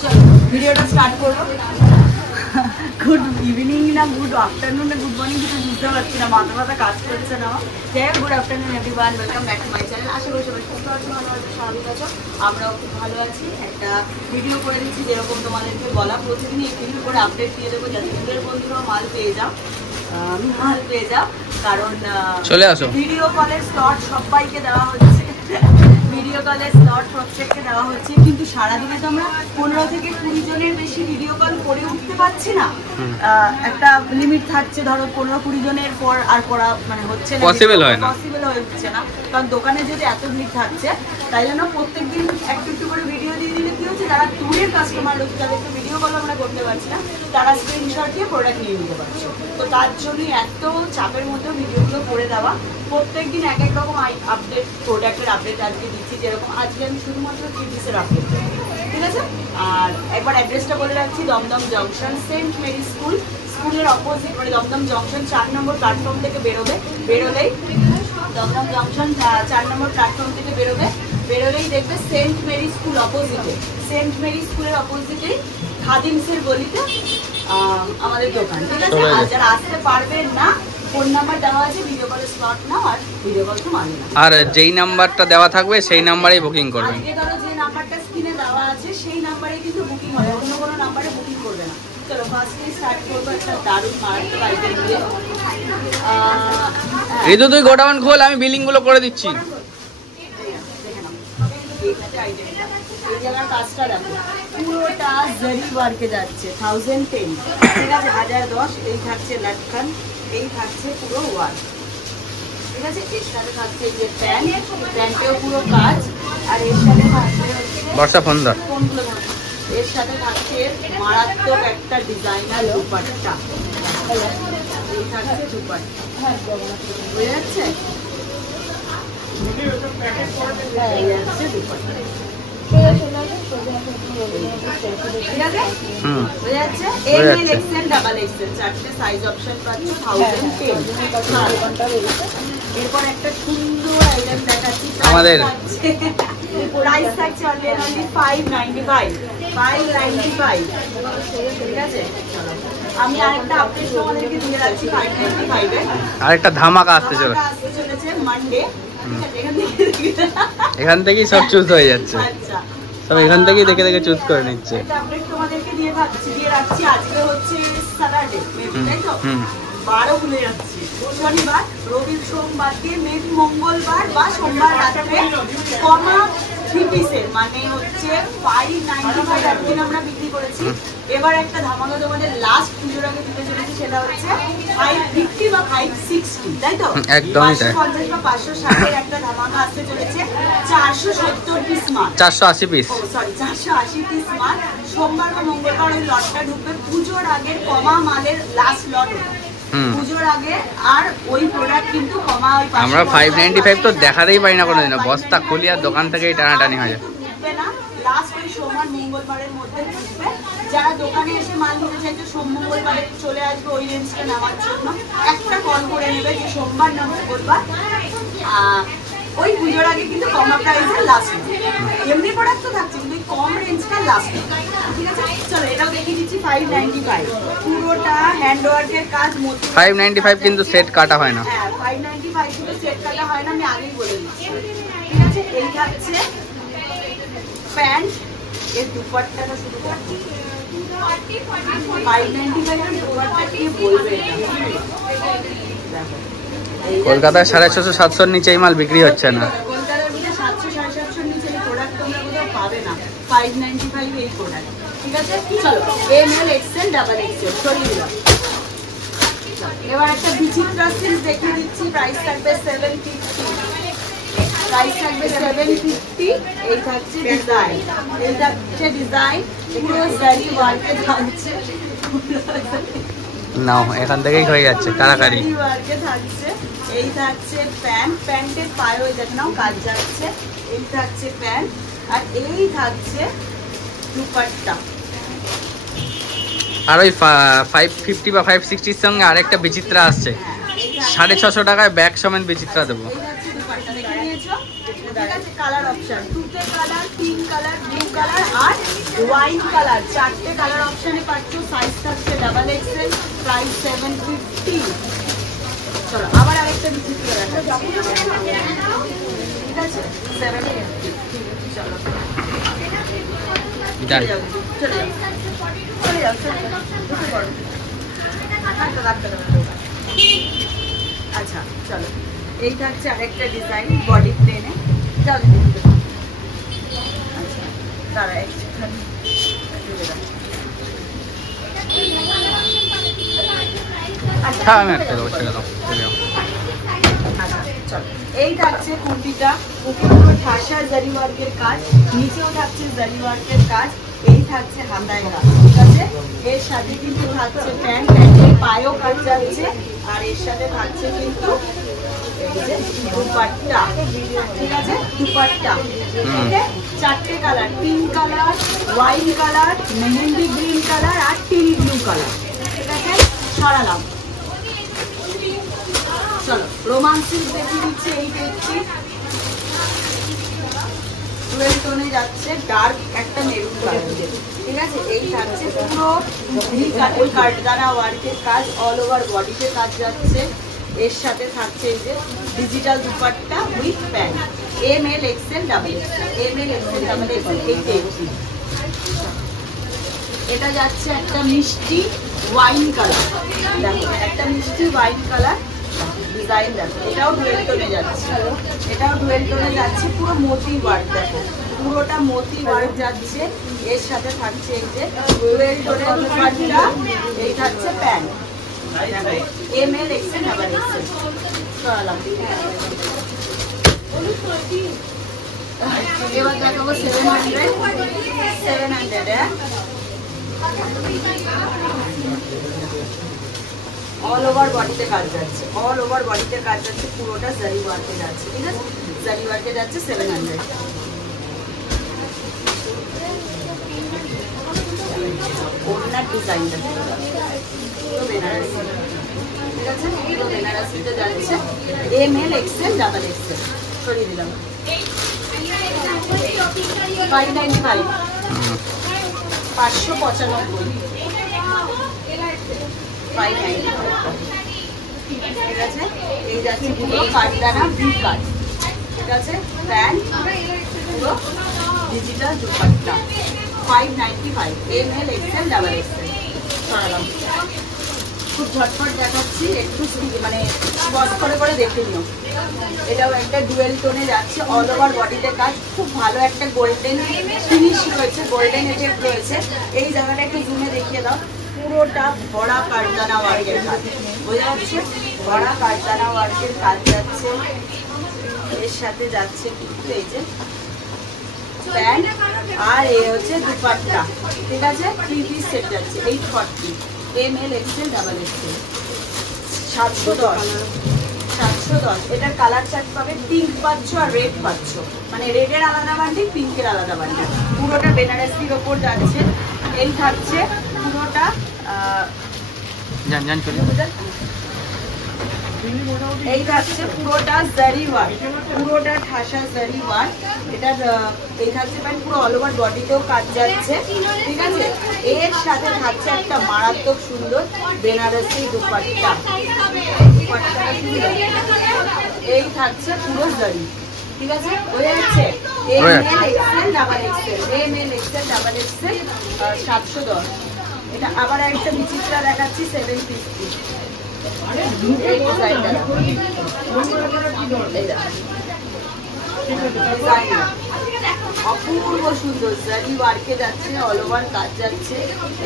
চলো ভিডিওটা স্টার্ট করবো। গুড ইভিনিং না গুড আফটারনুন না গুড মর্নিং কিছু বুঝতে পারছি না, মাথা কাজ করছে না। যাই হোক, good afternoon everyone, welcome back to my channel. আশা করি সবাই সুস্থ আছো, ভালো আছো, স্বাভাবিক আছো। আমরাও খুব ভালো আছি। একটা ভিডিও করে দিচ্ছি যেরকম তোমাদেরকে বলা, প্রতিদিনই একটু করে আপডেট দিয়ে দেবো যাতে নিজের বন্ধুরাও মাল পেয়ে যাও, মাল পেয়ে যাও। কারণ চলে আসো, ভিডিও কলের স্লট সবাইকে দেওয়া হচ্ছে, ভিডিও কলের স্লট প্রত্যেককে দেওয়া হচ্ছে, কিন্তু সারাদিনে তো আমরা 15 থেকে 20 জনের বেশি ভিডিও কল করে উঠতে পারছি না। একটা লিমিট থাকছে, ধরো 15-20 জনের পর আর করা মানে হচ্ছে না, পসিবল হয় না, পসিবল হয়ে উঠছে না। কারণ দোকানে যদি এত ভিড় থাকছে, তাই জন্য প্রত্যেকদিন একটু একটু করে ভিডিও দিয়ে দিলে কি হচ্ছে, যারা দূরের কাস্টমার লোক যাদেরকে ভিডিও কল আমরা করতে পারছি না, তারা স্ক্রিনশট দিয়ে প্রোডাক্ট নিয়ে নিতে পারছো। তো তার জন্যই এত চাপের মধ্যে ভিডিওগুলো করে দেওয়া। প্রত্যেকদিন এক এক রকম আপডেট, প্রোডাক্টের আপডেট আজকে দিচ্ছি। যেরকম আজকে আমি শুধুমাত্র 3 পিসের আপডেট, ঠিক আছে। আর একবার অ্যাড্রেসটা বলে রাখছি, দমদম জংশন, সেন্ট মেরি স্কুলের অপোজিট, মানে দমদম জংশন 4 নম্বর প্ল্যাটফর্ম থেকে বেরোলেই দমদম জংশন 4 নম্বর প্ল্যাটফর্ম থেকে বেরোলেই দেখবে সেন্ট মেরি স্কুল অপোজিটে, সেন্ট মেরি স্কুলের অপোজিটেই খাদিমসের গলিতে আমাদের দোকান, ঠিক আছে। আর যারা আসতে পারবে না, ফোন নাম্বার দেওয়া আছে, ভিডিও কলের স্লট নাও আর ভিডিও কল তো মানবে না। আর যেই নাম্বারটা দেওয়া থাকবে সেই নাম্বারেই বুকিং করবেন। আজকে ধরো যে নাম্বারটা স্ক্রিনে দেওয়া আছে সেই নাম্বারে কিন্তু বুকিং হবে, অন্য কোনো নাম্বারে বুকিং করবে না। চলো ফার্স্টে স্টার্ট করবো একটা দারুণ মারাত্মক আইটেম দিয়ে। ঋতু তুই গোডাউন খোল, আমি বিলিং গুলো করে দিচ্ছি। এই জায়গার কাজটা দেখো, পুরোটা জারি ওয়ার্কে যাচ্ছে, 1010, ঠিক আছে, 1010। এই থাকছে লাটখান, এই থাকছে পুরো ওয়ার্ক, ঠিক আছে। এর সাথে থাকছে এই যে প্যান্টেও পুরো কাজ, আর এর সাথে থাকছে বর্ষা ফোনদার, এর সাথে থাকছে মারাত্মক একটা ডিজাইনার দুপাট্টা, এই থাকছে দুপাট্টা, বুঝে যাচ্ছে, এই যাচ্ছে দুপাট্টা, ঠিক আছে, বুঝে যাচ্ছে। এমএল এক্সেল ডাবল এক্সেল চারটে সাইজ অপশন পাচ্ছ, 1010। এরপর একটা সুন্দর আইটেম দেখাচ্ছি, আমাদের প্রাইস থাকছে অনলি 595, ঠিক আছে। আমি আরেকটা আপডেট তোমাদেরকে দিয়ে রাখছি, 595 এর আরেকটা ধামাকা আসতে চলেছে মানডে, এখান থেকেই সব চুজ হয়ে যাচ্ছে। আচ্ছা, সব এখান থেকেই দেখে দেখে চুজ করে নিচ্ছে। একটা আপডেট তোমাদেরকে দিয়ে রাখছি। আজকে হচ্ছে স্যাটারডে, তাই তো, 12 ভুলে যাচ্ছি, শনিবার, রবি সোমবার দিয়ে মেবি মঙ্গলবার বা সোমবার রাত্রে কমা 3 পিসের, মানে হচ্ছে 595 একদিন আমরা বিক্রি করেছি। এবার একটা ধামাকা তোমাদের লাস্ট পুজোর আগে দিতে চলেছি, সেটা হচ্ছে 550 বা 560, তাই তো, একদমই তাই। 550 বা 560 এর একটা ধামাকা আসতে চলেছে, 470 পিস মাল, 480 পিস, সরি 480 পিস মাল। সোমবার বা মঙ্গলবার ওই লটটা ঢুকবে, পুজোর আগের কমা মালের লাস্ট লট, পুজোর আগে। আর ওই প্রোডাক্ট কিন্তু কমা ওই আমরা 595 তো দেখাতেই পারি না কোনোদিন, বস্তা খুলি আর দোকান থেকেই টানাটানি হয়ে যায়। ঢুকবে না, লাস্ট ওই সোমবার মঙ্গলবারের মধ্যে ঢুকবে। যারা দোকানে এসে মাল নিতে চাইছে সোম মঙ্গলবারে চলে আসবে ওই রেঞ্জটা নেওয়ার জন্য, একটা কল করে নেবে যে সোমবার না মঙ্গলবার, ওই পুজোর আগে কিন্তু কমা প্রাইসের লাস্ট, এমনি প্রোডাক্ট তো থাকছে কিন্তু কম রেঞ্জটা লাস্ট, ঠিক আছে। চলো এটাও দেখিয়ে দিচ্ছি, 595, পুরোটা হ্যান্ড ওয়ার্কের কাজ। 595 কিন্তু সেট কাটা হয় না, হ্যাঁ 595 কিন্তু সেট কাটা হয় না, আমি আগেই বলে দিচ্ছি, ঠিক আছে। এই থাকছে প্যান্ট, এর দুপাট্টাটা শুধু 595 এর দুপাট্টা কি বলবে, দেখো কলকাতায় 650-700 নিচে এই মাল বিক্রি হচ্ছে না। কলকাতার মধ্যে 700-750 নিচে এই প্রোডাক্ট তোমরা কোথাও পাবে না, 595 এই প্রোডাক্ট, ঠিক আছে। চলো এমএল এক্সেল ডাবল এক্সেল সরিয়ে দিলাম। এবার একটা বিচিত্রা সিল্ক দেখিয়ে দিচ্ছি, প্রাইস থাকবে 750, এই থাকছে ডিজাইন, পুরো জারি ওয়ার্কে থাকছে, নাও এখান থেকেই হয়ে যাচ্ছে কারাকারি ওয়ার্কে থাকছে। এই থাকছে প্যান্ট, প্যান্টের পায়ে ওই দেখ নাও কাজ যাচ্ছে, এই থাকছে প্যান্ট, আর এই থাকছে দুপাট্টা। আর ওই 550 বা 560 সঙ্গে আরেকটা বিচিত্রা আসছে, 650 টাকায় ব্যাগ সমেত বিচিত্রা দেবো। কালার অপশন, তুতে colour, pink colour, blue colour আর ওয়াইন কালার, 4টে কালার অপশনে পাচ্ছ। সাইজ থাকছে ডাবল এক্সেল, প্রাইস 750। চলো আবার আরেকটা বিচিত্র দেখা, ঠিক আছে 750। চলো চলে যাও চলে যাও চলে যাও চলে যাও, ঢুকে পড়ো। আচ্ছা চলো, এই থাকছে আরেকটা ডিজাইন বডি প্লেনে। যাও আচ্ছা তারা একটুখানি এই থাকছে কুর্তিটা, উপরে ঠাসা জারি ওয়ার্কের কাজ, নিচেও থাকছে জারি ওয়ার্কের কাজ। এই থাকছে হাতায় কাজ, ঠিক আছে। এর সাথে কিন্তু থাকছে প্যান্ট, প্যান্টের পায়েও কাজ যাচ্ছে। আর এর সাথে থাকছে কিন্তু দুপাট্টা, ঠিক আছে দুপাট্টা। 4টে colour, pink colour, wine colour, mehendi green colour আর টিল ব্লু কালার, ঠিক আছে। সরালাম, চলো রোমান্সিক দেখিয়ে দিচ্ছে। এই পেজটি টুয়েলভ টোনে যাচ্ছে, ডার্ক একটা মেরুন কালার, ঠিক আছে। এই থাকছে পুরো কাঠদানা ওয়ার্কের কাজ, অল ওভার বডিতে কাজ যাচ্ছে। এর সাথে থাকছে এই যে digital dupatta with pant, ML XL double Excel, ML XL double Excel. এই পেজটি এটা যাচ্ছে একটা মিষ্টি ওয়াইন কালার, দেখো একটা মিষ্টি ওয়াইন কালার ডিজাইন, দেখো এটাও ডুয়েল টোনে যাচ্ছে, এটাও ডুয়েল টোনে যাচ্ছে। পুরো মোতি ওয়ার্ক, দেখো পুরোটা মোতি ওয়ার্ক যাচ্ছে। এর সাথে থাকছে এই যে ডুয়েল টোনের দুপাট্টা, এই থাকছে pant, ML XL double Excel. চলাম এবার দেখাবো 700 অল ওভার বডিতে কাজ যাচ্ছে, অল ওভার বডিতে কাজ যাচ্ছে, পুরোটা জারি ওয়ার্কে যাচ্ছে, ঠিক আছে। জারি ওয়ার্কে যাচ্ছে 700। ওনার ডিজাইনটা পুরো বেনারসি, ঠিক আছে, পুরো বেনারসিতে যাচ্ছে। ML XL ডাবল এক্সেল, সরিয়ে দিলাম। 595, 595, 595, ঠিক আছে। এই যাচ্ছে পুরো কাঠদানা ভি কাট, ঠিক আছে। প্যান্ট পুরো digital dupatta 595, ML XL double XL. সরালাম, খুব ঝটফট দেখাচ্ছি, একটু মানে স্পট করে দেখে নিও। এটাও একটা ডুয়েল টোনে যাচ্ছে, অল ওভার বডিতে কাজ, খুব ভালো একটা গোল্ডেন ফিনিশ রয়েছে, গোল্ডেন এফেক্ট রয়েছে। এই জায়গাটা একটু জুমে দেখিয়ে দাও, পুরোটা ভরা কাঠদানা ওয়ার্কের কাজ, বোঝা যাচ্ছে ভরা কাঠদানা ওয়ার্কের কাজ যাচ্ছে। এর সাথে যাচ্ছে কিন্তু এই যে প্যান্ট আর এ হচ্ছে দুপাট্টা, ঠিক আছে। 3 পিস সেট যাচ্ছে 840, ML XL ডাবল এক্সেল, 710, 710। এটার কালার চার্ট পাবে, পিঙ্ক পাচ্ছ আর রেড পাচ্ছ, মানে রেডের আলাদা বান্ডিল, পিঙ্কের আলাদা বান্ডিল। পুরোটা বেনারসির ওপর যাচ্ছে। এই থাকছে পুরোটা এই থাকছে পুরোটা জারি ওয়ার্ক, পুরোটা ঠাসা জারি ওয়ার্ক। এটা এই থাকছে প্যান্ট, পুরো অল ওভার বডিতেও কাজ যাচ্ছে, ঠিক আছে। এর সাথে থাকছে একটা মারাত্মক সুন্দর বেনারসি দুপাট্টা, এই থাকছে পুরো জারি, ঠিক আছে। বোঝা যাচ্ছে ML XL double Excel, ML XL double Excel, 710। এটা আবার একটা বিচিত্রা দেখাচ্ছি 750। অপূর্ব সুন্দর জারি ওয়ার্কে যাচ্ছে, অল ওভার কাজ যাচ্ছে।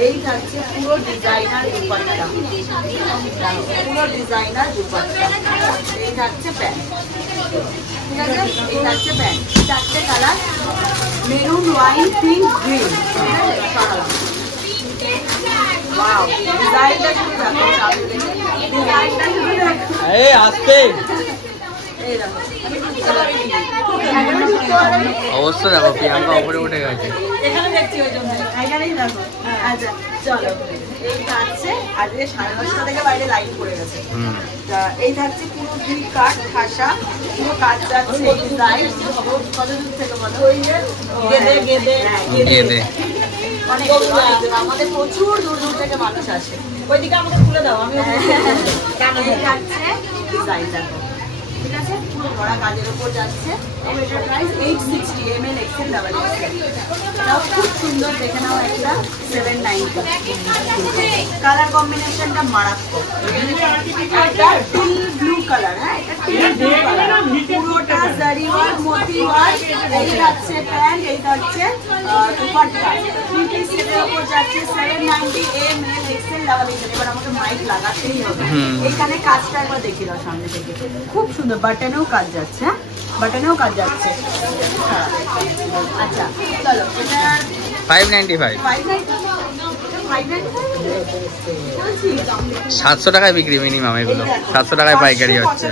এই থাকছে পুরো ডিজাইনার দুপাট্টা, পুরো ডিজাইনার দুপাট্টা। এই থাকছে প্যান্ট, ঠিক আছে। এই থাকছে প্যান্ট, 4টে colour, maroon, wine, pink, green, ঠিক আছে। সরালাম, ওয়াও ডিজাইনটা শুধু দেখো, ডিজাইনটা শুধু দেখো, এই আস্তে এই দেখো অবশ্যই দেখো প্রিয়াঙ্কা উপরে উঠে গেছে, এখানে দেখছি ওই জন্য এখানেই দেখো। আচ্ছা চলো, এই থাকছে আজকে 9:30 থেকে বাইরে লাইন পড়ে গেছে। এই থাকছে পুরো দুই কাট ঠাসা, পুরো কাজ যাচ্ছে। ডিজাইন কত দূর থেকে বলো, গেদে গেদে গেদে অনেক আমাদের প্রচুর দূর দূর থেকে মানুষ আসে। ওইদিকে আমাকে তুলে দাও, আমি ডিজাইনটা ঠিক আছে, পুরো ভরা কাজের উপর যাচ্ছে। এটার price 860 ml XL double Excel. এটাও খুব সুন্দর, দেখে নাও একটা 790। কালার কম্বিনেশনটা মারাত্মক। একটা টিল ব্লু কালার, হ্যাঁ এটা টিল ব্লু কালার, পুরোটা জারি ওয়ার্ক মোতি ওয়ার্ক। এই যাচ্ছে প্যান্ট, এই যাচ্ছে দুপাট্টা। 3 পিস সেটের উপর যাচ্ছে 790 ml এক্সেল ডাবল এক্সেল। এবার আমাকে মাইক লাগাতেই হবে। এখানে কাজটা একবার দেখিয়ে দাও সামনে থেকে, খুব সুন্দর। বাটনেও কাজ যাচ্ছে, হ্যাঁ বাটনেও কাজ যাচ্ছে। আচ্ছা চলো, এটা 595 700 টাকায় বিক্রি মিনিমাম, এগুলো 700 টাকায় পাইকারি হচ্ছে।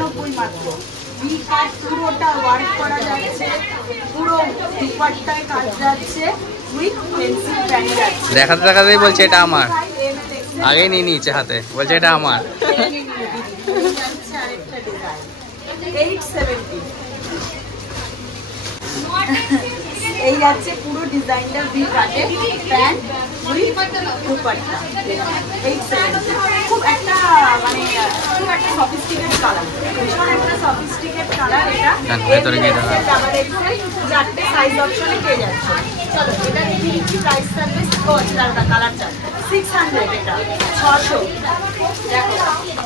পুরোটা ওয়ার্ক করা যাচ্ছে, পুরো দুপাট্টায় কাজ যাচ্ছে, উইথ পেন্সিল প্যান্ট যাচ্ছে। দেখাতে দেখাতেই বলছে এটা আমার, আগেই নিয়ে নিয়েছে হাতে, বলছে এটা আমার। আরেকটা ডিজাইন 870। এই যাচ্ছে পুরো ডিজাইনটা ভি কাটে, প্যান্ট উইথ দুপাট্টা 870। খুব একটা মানে খুব একটা সফিস্টিকেট কালার, ভীষণ একটা সফিস্টিকেট কালার। এটা ডাবল এক্সেল, 4টে সাইজ অপশনে পেয়ে যাচ্ছে। চলো এটা দেখি কি প্রাইস থাকবে। কালার চার্ট 600, এটা 600।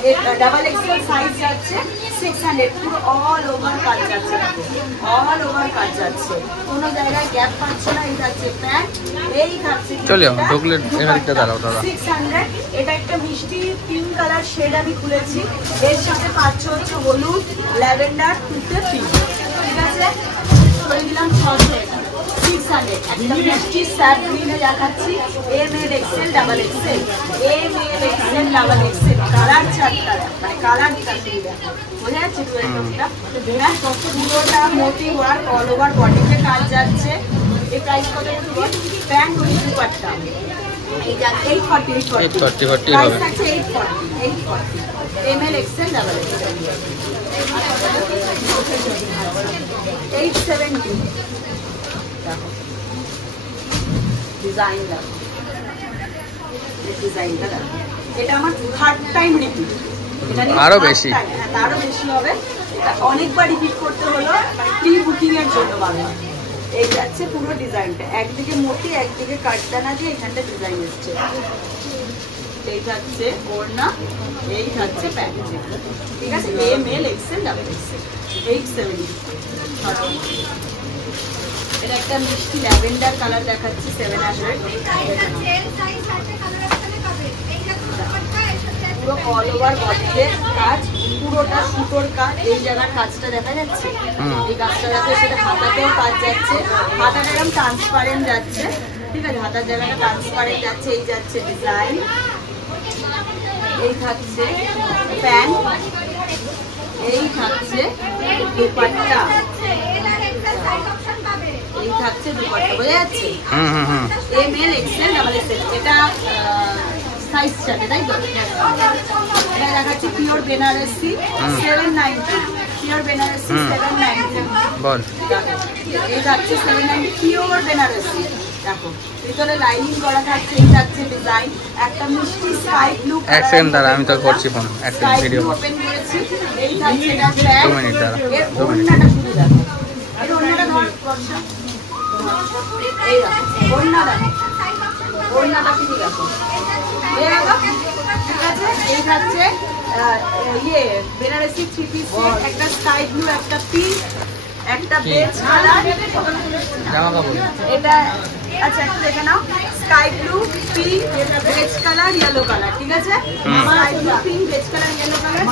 দেখো ডাবল এক্সেল সাইজ যাচ্ছে 600, পুরো অল ওভার কাজ যাচ্ছে, অল ওভার কাজ যাচ্ছে, কোনো জায়গায় গ্যাপ পাচ্ছে না। এই যাচ্ছে প্যান্ট, এই থাকছে চলো ঢুকলে এখানটা দাঁড়াও দাদা। 600। এটা একটা মিষ্টি পিঙ্ক কালার শেড আমি খুলেছি, এর সাথে পাচ্ছ হচ্ছে হলুদ, ল্যাভেন্ডার, তুতে পিঙ্ক, ঠিক আছে করে দিলাম 600। এটা 600। একটা মিষ্টি স্যাপ গ্রিনে দেখাচ্ছি, ml XL double Excel, ml XL double Excel. Colour চারটা, মানে কালার সুবিধা বোঝা যাচ্ছে। পুরোটা মোটি ওয়ার্ক, অল ওভার বডিতে কাজ যাচ্ছে। এই প্রাইস কত বল? প্যান্ট উইথ দুপাট্টা এই যা 840 প্রাইস আছে 840 ml এক্সেল ডাবল এক্সেল 870। ডিজাইনটা এটা আমার থার্ড টাইম রিপিট, আরো বেশি, আরো বেশি হবে। এটা অনেকবার রিপিট করতে হলো, প্রি বুকিং এর জন্য বাবা। এই যাচ্ছে পুরো ডিজাইনটা, একদিকে মোটি একদিকে কাটদানা দিয়ে এখানটা ডিজাইন এসছে। এই যাচ্ছে ওড়না, এই যাচ্ছে প্যান্ট, ঠিক আছে ml এক্সেল ডাবল এক্সেল 870। এটা একটা মিষ্টি ল্যাভেন্ডার কালার দেখাচ্ছি 700। পুরো অল ওভার বডিতে কাজ, পুরোটা সুতোর কাজ। এই জায়গার কাজটা দেখা যাচ্ছে, এই কাজটা যাচ্ছে, সেটা হাতাতেও কাজ যাচ্ছে। হাতাটা এরকম ট্রান্সপারেন্ট যাচ্ছে, ঠিক আছে হাতার জায়গাটা ট্রান্সপারেন্ট যাচ্ছে। এই যাচ্ছে ডিজাইন, এই থাকছে প্যান্ট, এই থাকছে দুপাট্টা, এই থাকছে দুপাট্টা, বোঝা যাচ্ছে ml এক্সেল ডাবল এক্সেল। এটা সাইজ চার্টে, তাই তো? এটা দেখাচ্ছি পিওর বেনারসি 790, পিওর বেনারসি 790 বল। এই থাকছে 790 পিওর বেনারসি। দেখো ভিতরে লাইনিং করা থাকছে। এই থাকছে ডিজাইন, একটা মিষ্টি স্কাই ব্লু কালার। এক সেকেন্ড দাঁড়া, আমি তো করছি ফোন, একটা ভিডিও ওপেন করেছি। এই থাকছে এটা ব্যাগ, 2 মিনিট দাঁড়া, এর 2 মিনিট। ওড়নাটা শুরু দেখো, এর ওড়নাটা ধর বর্ষা, এই দেখো ওড়না, দেখো ওড়নাটা শুরু দেখো, এই দেখো, ঠিক আছে। এই থাকছে ইয়ে বেনারসি 3 পিস সেট, একটা স্কাই ব্লু, একটা পিঙ্ক, একটা বেজ কালার, জামা কাপড় এটা আচ্ছা একটু দেখে নাও, sky blue, pink, beige colour, yellow colour, ঠিক আছে sky blue, pink, beige colour, yellow colour.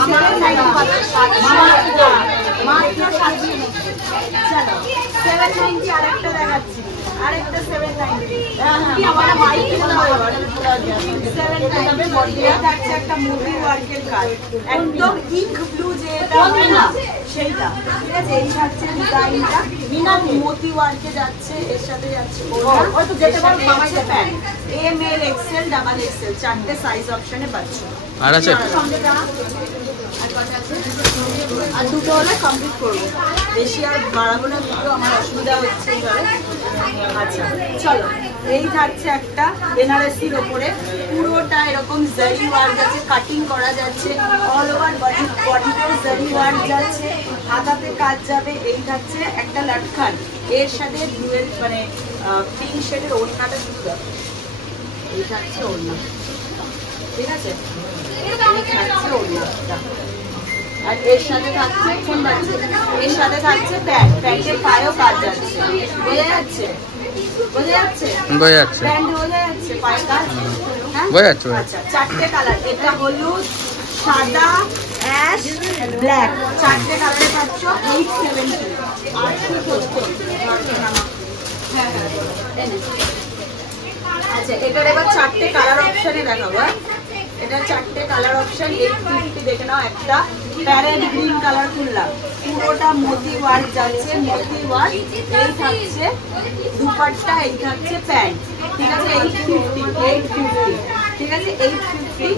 চলো 790 আরেকটা দেখাচ্ছি, আরেকটা 790 কি আমার মাইক বলা হয় 790 বডিয়া থাকছে একটা মুভি ওয়ার্কের কাজ, একদম ইঙ্ক ব্লু যেটা হয় না সেইটা, ঠিক আছে। এই থাকছে ডিজাইনটা মিনা মোতি ওয়ার্কে যাচ্ছে, এর সাথে যাচ্ছে ওই তো যেটা বল মামাইতে pant ml XL double XL, 4টে সাইজ অপশনে পাচ্ছ। আর আছে আর দুটো হলে কমপ্লিট করবো, বেশি আর বাড়াবো না, দুটো আমার অসুবিধা হচ্ছে এইভাবে। আচ্ছা চলো এই থাকছে একটা বেনারসির ওপরে, পুরোটা এরকম জারি ওয়ার্ক আছে, কাটিং করা যাচ্ছে, অল ওভার বডিতে জারি ওয়ার্ক যাচ্ছে, হাতাতে কাজ যাবে। এই থাকছে একটা লাটখান, এর সাথে ডুয়েল মানে পিঙ্ক শেডের ওড়নাটা শুধু যাবে। এই থাকছে ওড়না, ঠিক আছে, এই থাকছে ওড়নাটা। আর এর সাথে থাকছে কোন যাচ্ছে, এর সাথে থাকছে প্যান্ট, প্যান্টের পায়েও কাজ যাচ্ছে, বোঝা যাচ্ছে, বোঝা যাচ্ছে, বোঝা যাচ্ছে, প্যান্ট বোঝা যাচ্ছে, পায়ে কাজ, হ্যাঁ বোঝা যাচ্ছে। আচ্ছা, চারটে কালার, এটা হলুদ, সাদা, অ্যাশ, ব্ল্যাক, চারটে কালারে পাচ্ছ 870, 870। আচ্ছা, এটার এবার চারটে কালার অপশনে দেখাবো। এটা চারটে কালার অপশন, 850 দেখে নাও। একটা প্যারেট গ্রিন কালার তুললাম, পুরোটা মোতি ওয়ার্ক যাচ্ছে, মোতি ওয়ার্ক। এই থাকছে দুপাট্টা, এই থাকছে প্যান্ট, ঠিক আছে, 850, ঠিক আছে, 850।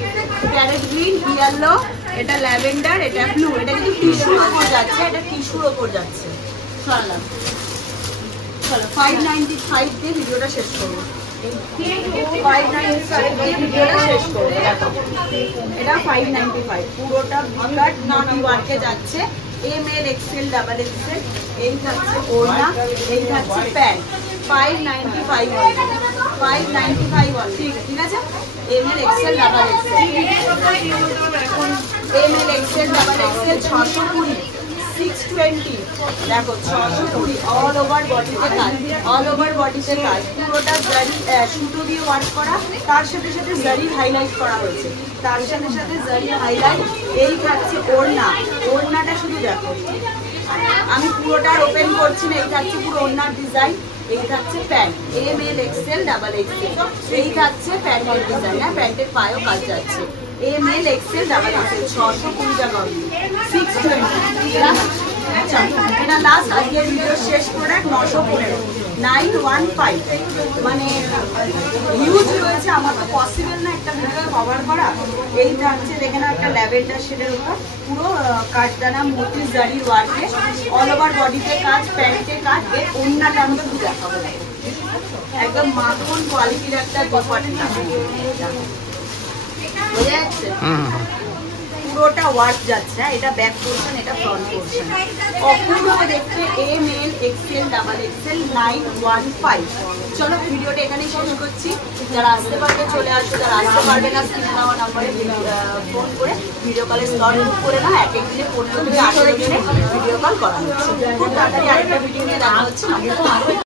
প্যারেট গ্রিন, ইয়েলো, এটা ল্যাভেন্ডার, এটা ব্লু। এটা কিন্তু টিস্যুর ওপর যাচ্ছে, এটা টিস্যুর ওপর যাচ্ছে। চলো 595 দিয়ে ভিডিওটা শেষ করবো। 595 দিয়ে ভিডিওটা শেষ করবো। দেখো এটা 595, পুরোটা ভিকাট নটি ওয়ার্কে যাচ্ছে, ML XL ডাবল XL। এই থাকছে ওড়না, এই থাকছে প্যান্ট, 595 অনলি, 595 অনলি, ঠিক আছে। ML XL double XL, ML XL double XL 620, 620, দেখো 620, অল ওভার বডিতে কাজ, অল ওভার বডিতে কাজ, পুরোটা জারি সুতো দিয়ে ওয়ার্ক করা, তার সাথে সাথে জারি হাইলাইট করা হয়েছে, তার সাথে সাথে জারি হাইলাইট। এই থাকছে ওড়না, ওড়নাটা শুধু দেখো, আমি পুরোটা ওপেন করছি না। এই থাকছে পুরো ওড়নার ডিজাইন। এই থাকছে pant, ML XL double XL। এই থাকছে প্যান্টের ডিজাইন, হ্যাঁ, প্যান্টের পায়েও কাজ যাচ্ছে, ML XL ডাবল XL, 620 টাকা, 620। আচ্ছা, এটা লাস্ট আজকের ভিডিও শেষ প্রোডাক্ট, 915, 915। মানে হিউজ রয়েছে, আমার তো পসিবল না একটা ভিডিও কভার করা। এই থাকছে দেখে না একটা ল্যাভেন্ডার শেডের উপর, পুরো কাঠদানা মোতি জারির ওয়ার্কে, অল ওভার বডিতে কাজ, প্যান্টে কাজ। এর ওড়নাটা আমি একটু দেখাবো, একদম মাখন কোয়ালিটির একটা দুপাট্টা, বোঝা যাচ্ছে, পুরোটা ওয়ার্ক যাচ্ছে। এটা ব্যাক পোর্শন, এটা ফ্রন্ট পোর্শন, অপূর্ব দেখতে। ML XL double XL 915। চলো ভিডিওটা এখানেই শেষ করছি। যারা আসতে পারবে চলে আসো, যারা আসতে পারবে না স্ক্রিনে দেওয়া নাম্বারে ফোন করে ভিডিও কলে স্লট বুক করে না। এক এক দিনে 15 থেকে 18 দিনে ভিডিও কল করা হচ্ছে। খুব তাড়াতাড়ি আরেকটা ভিডিও নিয়ে দেখা হচ্ছে।